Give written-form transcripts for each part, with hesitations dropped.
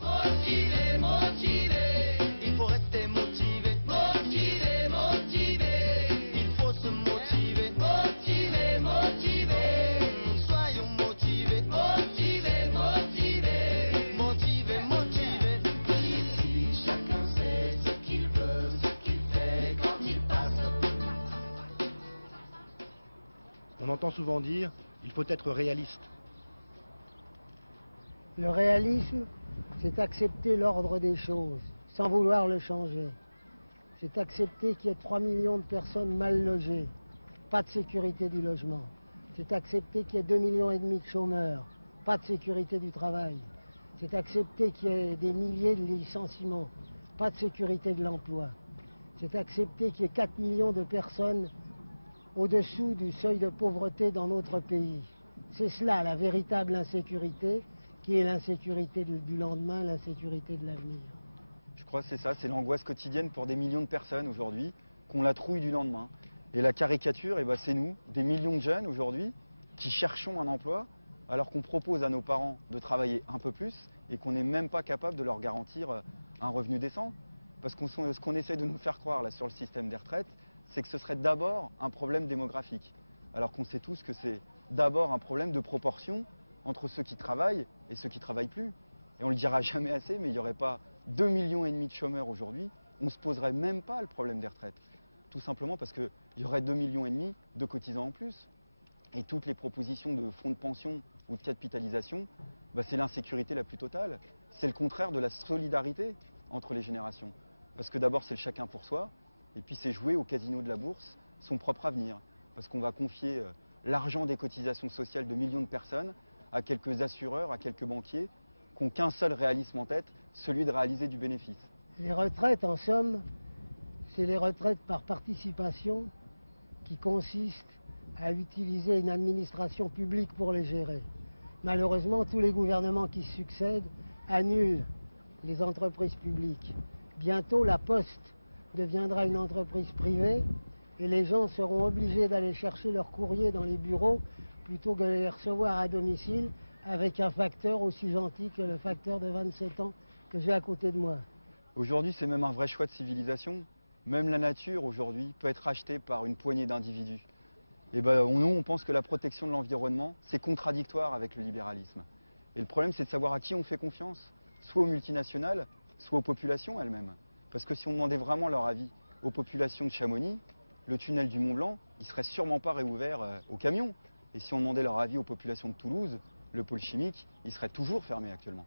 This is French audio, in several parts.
Motivé, motivé, il faut rester motivé. Motivé, motivé, il faut se motiver. Motivé, motivé, soyons motivés. Motivé, motivé, motivé, motivé. Ici, chacun sait ce qu'il veut, ce qu'il fait quand il passe. On entend souvent dire il faut être réaliste. Le réalisme, c'est accepter l'ordre des choses, sans vouloir le changer. C'est accepter qu'il y ait 3 millions de personnes mal logées, pas de sécurité du logement. C'est accepter qu'il y ait 2,5 millions de chômeurs, pas de sécurité du travail. C'est accepter qu'il y ait des milliers de licenciements, pas de sécurité de l'emploi. C'est accepter qu'il y ait 4 millions de personnes au-dessous du seuil de pauvreté dans notre pays. C'est cela la véritable insécurité, qui est l'insécurité du lendemain, l'insécurité de l'avenir. Je crois que c'est ça, c'est l'angoisse quotidienne pour des millions de personnes aujourd'hui, qu'on la trouille du lendemain. Et la caricature, c'est nous, des millions de jeunes aujourd'hui, qui cherchons un emploi, alors qu'on propose à nos parents de travailler un peu plus et qu'on n'est même pas capable de leur garantir un revenu décent. Parce que ce qu'on essaie de nous faire croire là, sur le système des retraites, c'est que ce serait d'abord un problème démographique. Alors qu'on sait tous que c'est d'abord un problème de proportion entre ceux qui travaillent et ceux qui ne travaillent plus. Et on ne le dira jamais assez, mais il n'y aurait pas 2,5 millions de chômeurs aujourd'hui, on ne se poserait même pas le problème des retraites. Tout simplement parce qu'il y aurait 2,5 millions de cotisants en plus. Et toutes les propositions de fonds de pension ou de capitalisation, c'est l'insécurité la plus totale. C'est le contraire de la solidarité entre les générations. Parce que d'abord, c'est le chacun pour soi, et puis c'est jouer au casino de la bourse son propre avenir. Parce qu'on va confier l'argent des cotisations sociales de millions de personnes à quelques assureurs, à quelques banquiers, qui n'ont qu'un seul réalisme en tête, celui de réaliser du bénéfice. Les retraites, en somme, c'est les retraites par participation qui consistent à utiliser une administration publique pour les gérer. Malheureusement, tous les gouvernements qui succèdent annulent les entreprises publiques. Bientôt, la Poste deviendra une entreprise privée et les gens seront obligés d'aller chercher leur courrier dans les bureaux plutôt que de les recevoir à domicile avec un facteur aussi gentil que le facteur de 27 ans que j'ai à côté de moi. Aujourd'hui, c'est même un vrai choix de civilisation. Même la nature, aujourd'hui, peut être achetée par une poignée d'individus. Et nous, on pense que la protection de l'environnement, c'est contradictoire avec le libéralisme. Et le problème, c'est de savoir à qui on fait confiance, soit aux multinationales, soit aux populations elles-mêmes. Parce que si on demandait vraiment leur avis aux populations de Chamonix, le tunnel du Mont Blanc, il ne serait sûrement pas réouvert aux camions. Et si on demandait leur avis aux populations de Toulouse, le pôle chimique, il serait toujours fermé actuellement.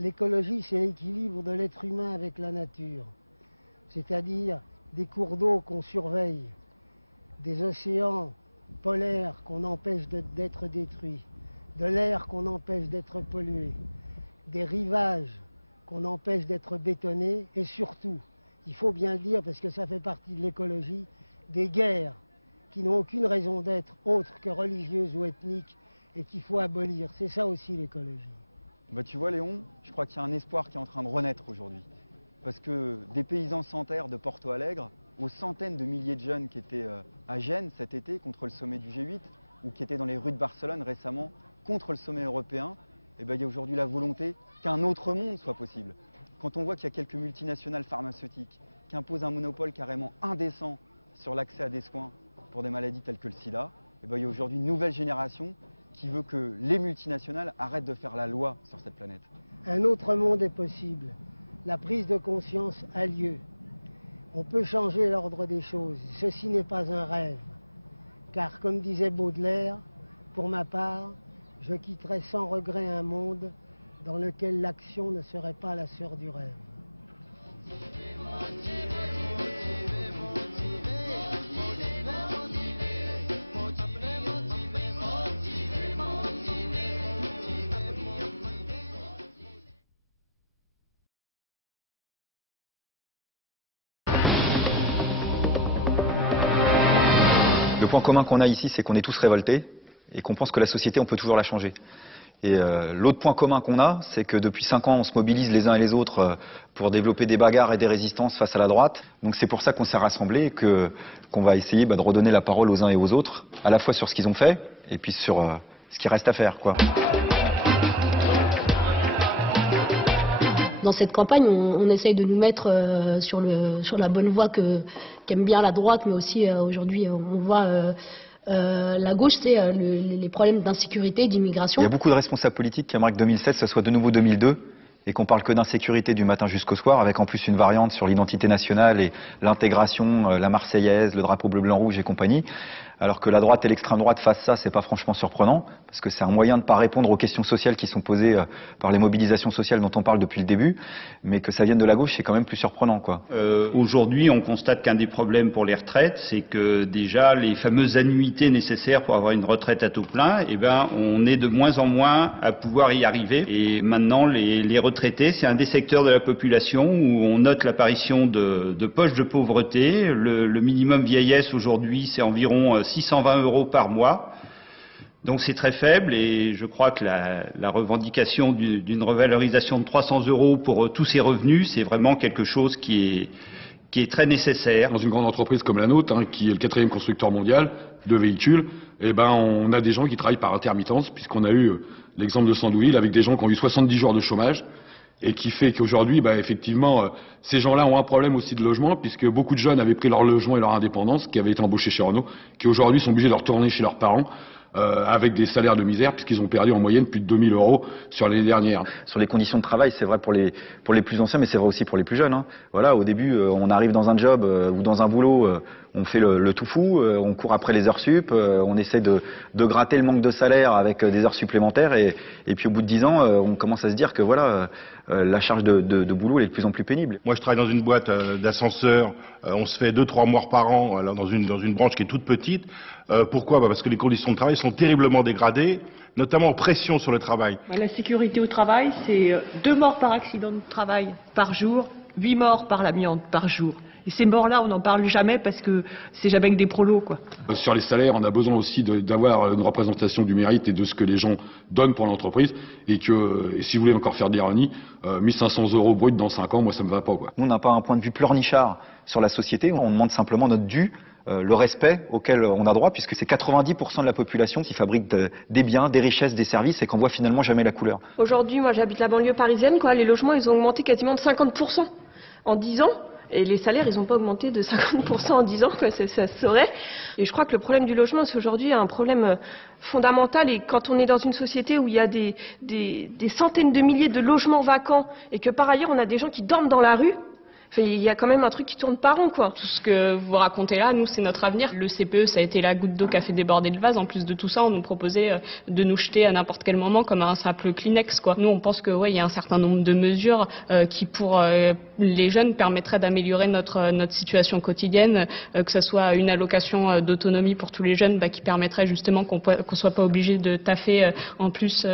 L'écologie, c'est l'équilibre de l'être humain avec la nature. C'est-à-dire des cours d'eau qu'on surveille, des océans polaires qu'on empêche d'être détruits, de l'air qu'on empêche d'être pollué, des rivages qu'on empêche d'être bétonnés, et surtout, il faut bien le dire parce que ça fait partie de l'écologie, des guerres qui n'ont aucune raison d'être autre que religieuse ou ethnique et qu'il faut abolir. C'est ça aussi l'écologie. Tu vois Léon, je crois qu'il y a un espoir qui est en train de renaître aujourd'hui. Parce que des paysans sans terre de Porto Alegre, aux centaines de milliers de jeunes qui étaient à Gênes cet été contre le sommet du G8, ou qui étaient dans les rues de Barcelone récemment contre le sommet européen, il y a aujourd'hui la volonté qu'un autre monde soit possible. Quand on voit qu'il y a quelques multinationales pharmaceutiques qui imposent un monopole carrément indécent sur l'accès à des soins pour des maladies telles que le sida, il y a aujourd'hui une nouvelle génération qui veut que les multinationales arrêtent de faire la loi sur cette planète. Un autre monde est possible. La prise de conscience a lieu. On peut changer l'ordre des choses. Ceci n'est pas un rêve. Car comme disait Baudelaire, pour ma part, je quitterai sans regret un monde dans lequel l'action ne serait pas la sœur du rêve. Le point commun qu'on a ici, c'est qu'on est tous révoltés et qu'on pense que la société, on peut toujours la changer. Et l'autre point commun qu'on a, c'est que depuis 5 ans, on se mobilise les uns et les autres pour développer des bagarres et des résistances face à la droite. Donc c'est pour ça qu'on s'est rassemblés et qu'on va essayer de redonner la parole aux uns et aux autres, à la fois sur ce qu'ils ont fait et puis sur ce qui reste à faire, quoi. Dans cette campagne, on essaye de nous mettre sur la bonne voie qu'aime bien la droite, mais aussi aujourd'hui on voit la gauche, c'est les problèmes d'insécurité, d'immigration. Il y a beaucoup de responsables politiques qui aimeraient que 2007, ce soit de nouveau 2002, et qu'on parle que d'insécurité du matin jusqu'au soir, avec en plus une variante sur l'identité nationale et l'intégration, la Marseillaise, le drapeau bleu, blanc, rouge et compagnie. Alors que la droite et l'extrême droite fassent ça, c'est pas franchement surprenant, parce que c'est un moyen de pas répondre aux questions sociales qui sont posées par les mobilisations sociales dont on parle depuis le début, mais que ça vienne de la gauche, c'est quand même plus surprenant, quoi. Aujourd'hui, on constate qu'un des problèmes pour les retraites, c'est que déjà les fameuses annuités nécessaires pour avoir une retraite à taux plein, on est de moins en moins à pouvoir y arriver. Et maintenant, les retraités, c'est un des secteurs de la population où on note l'apparition de poches de pauvreté. Le minimum vieillesse aujourd'hui, c'est environ 620 € par mois. Donc c'est très faible et je crois que la revendication d'une revalorisation de 300 € pour tous ces revenus, c'est vraiment quelque chose qui est très nécessaire. Dans une grande entreprise comme la nôtre, qui est le 4e constructeur mondial de véhicules, on a des gens qui travaillent par intermittence, puisqu'on a eu l'exemple de Sandouville avec des gens qui ont eu 70 jours de chômage, et qui fait qu'aujourd'hui, effectivement, ces gens-là ont un problème aussi de logement, puisque beaucoup de jeunes avaient pris leur logement et leur indépendance, qui avaient été embauchés chez Renault, qui aujourd'hui sont obligés de retourner chez leurs parents, avec des salaires de misère, puisqu'ils ont perdu en moyenne plus de 2000 € sur l'année dernière. Sur les conditions de travail, c'est vrai pour les plus anciens, mais c'est vrai aussi pour les plus jeunes. Voilà, au début, on arrive dans un job ou dans un boulot, on fait le tout fou, on court après les heures sup, on essaie de gratter le manque de salaire avec des heures supplémentaires, et puis au bout de 10 ans, on commence à se dire que voilà, la charge de boulot elle est de plus en plus pénible. Moi, je travaille dans une boîte d'ascenseurs. On se fait 2-3 mois par an alors dans une branche qui est toute petite. Pourquoi ? Parce que les conditions de travail sont terriblement dégradées, notamment pression sur le travail. La sécurité au travail, c'est 2 morts par accident de travail par jour, 8 morts par l'amiante par jour. Et ces morts-là, on n'en parle jamais parce que c'est jamais que des prolos, quoi. Sur les salaires, on a besoin aussi d'avoir une représentation du mérite et de ce que les gens donnent pour l'entreprise. Et si vous voulez encore faire de l'ironie, 1500 € brut dans 5 ans, moi ça me va pas, quoi. Nous, on n'a pas un point de vue pleurnichard sur la société, on demande simplement notre dû, le respect auquel on a droit, puisque c'est 90% de la population qui fabrique des biens, des richesses, des services, et qu'on voit finalement jamais la couleur. Aujourd'hui, moi j'habite la banlieue parisienne, quoi. Les logements, ils ont augmenté quasiment de 50% en 10 ans. Et les salaires, ils n'ont pas augmenté de 50% en 10 ans, quoi, ça se saurait. Et je crois que le problème du logement, c'est aujourd'hui un problème fondamental. Et quand on est dans une société où il y a des centaines de milliers de logements vacants, et que par ailleurs, on a des gens qui dorment dans la rue, il y a quand même un truc qui tourne pas rond, quoi. Tout ce que vous racontez là, nous, c'est notre avenir. Le CPE, ça a été la goutte d'eau qui a fait déborder le vase. En plus de tout ça, on nous proposait de nous jeter à n'importe quel moment comme un simple Kleenex, quoi. Nous, on pense que, il y a un certain nombre de mesures qui, pour les jeunes, permettraient d'améliorer notre situation quotidienne, que ce soit une allocation d'autonomie pour tous les jeunes, qui permettrait justement qu'on soit pas obligé de taffer en plus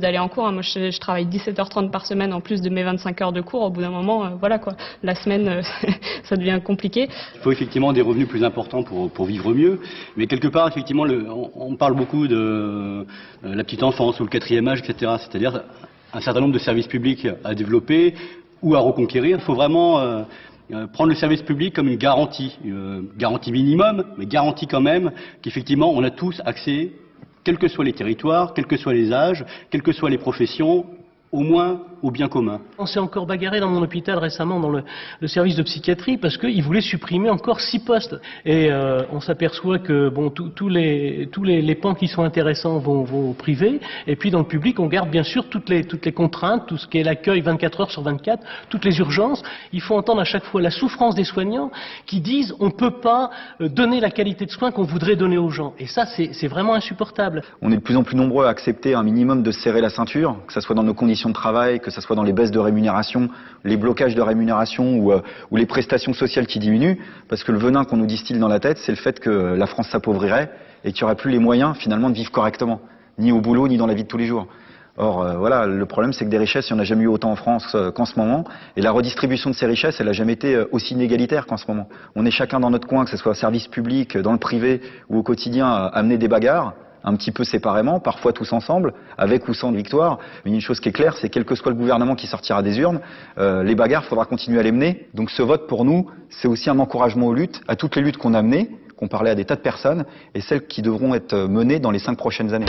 d'aller en cours. Moi, je travaille 17h30 par semaine en plus de mes 25 heures de cours. Au bout d'un moment, voilà, quoi. La semaine, ça devient compliqué. Il faut effectivement des revenus plus importants pour vivre mieux, mais quelque part, effectivement, on parle beaucoup de la petite enfance ou le 4e âge, etc. C'est-à-dire un certain nombre de services publics à développer ou à reconquérir. Il faut vraiment prendre le service public comme une garantie minimum, mais garantie quand même qu'effectivement, on a tous accès, quels que soient les territoires, quels que soient les âges, quelles que soient les professions, au moins au bien commun. On s'est encore bagarré dans mon hôpital récemment dans le service de psychiatrie parce qu'ils voulaient supprimer encore 6 postes. Et on s'aperçoit que tous les pans qui sont intéressants vont au privé. Et puis dans le public, on garde bien sûr toutes les contraintes, tout ce qui est l'accueil 24 heures sur 24, toutes les urgences. Il faut entendre à chaque fois la souffrance des soignants qui disent on ne peut pas donner la qualité de soins qu'on voudrait donner aux gens. Et ça, c'est vraiment insupportable. On est de plus en plus nombreux à accepter un minimum de se serrer la ceinture, que ce soit dans nos conditions de travail, que ce soit dans les baisses de rémunération, les blocages de rémunération ou les prestations sociales qui diminuent, parce que le venin qu'on nous distille dans la tête, c'est le fait que la France s'appauvrirait et qu'il n'y aurait plus les moyens finalement de vivre correctement, ni au boulot, ni dans la vie de tous les jours. Or, voilà, le problème c'est que des richesses, il n'y en a jamais eu autant en France qu'en ce moment, et la redistribution de ces richesses, elle n'a jamais été aussi inégalitaire qu'en ce moment. On est chacun dans notre coin, que ce soit au service public, dans le privé ou au quotidien, à mener des bagarres, un petit peu séparément, parfois tous ensemble, avec ou sans victoire. Mais une chose qui est claire, c'est quel que soit le gouvernement qui sortira des urnes, les bagarres, il faudra continuer à les mener. Donc ce vote, pour nous, c'est aussi un encouragement aux luttes, à toutes les luttes qu'on a menées, qu'on parlait à des tas de personnes, et celles qui devront être menées dans les 5 prochaines années.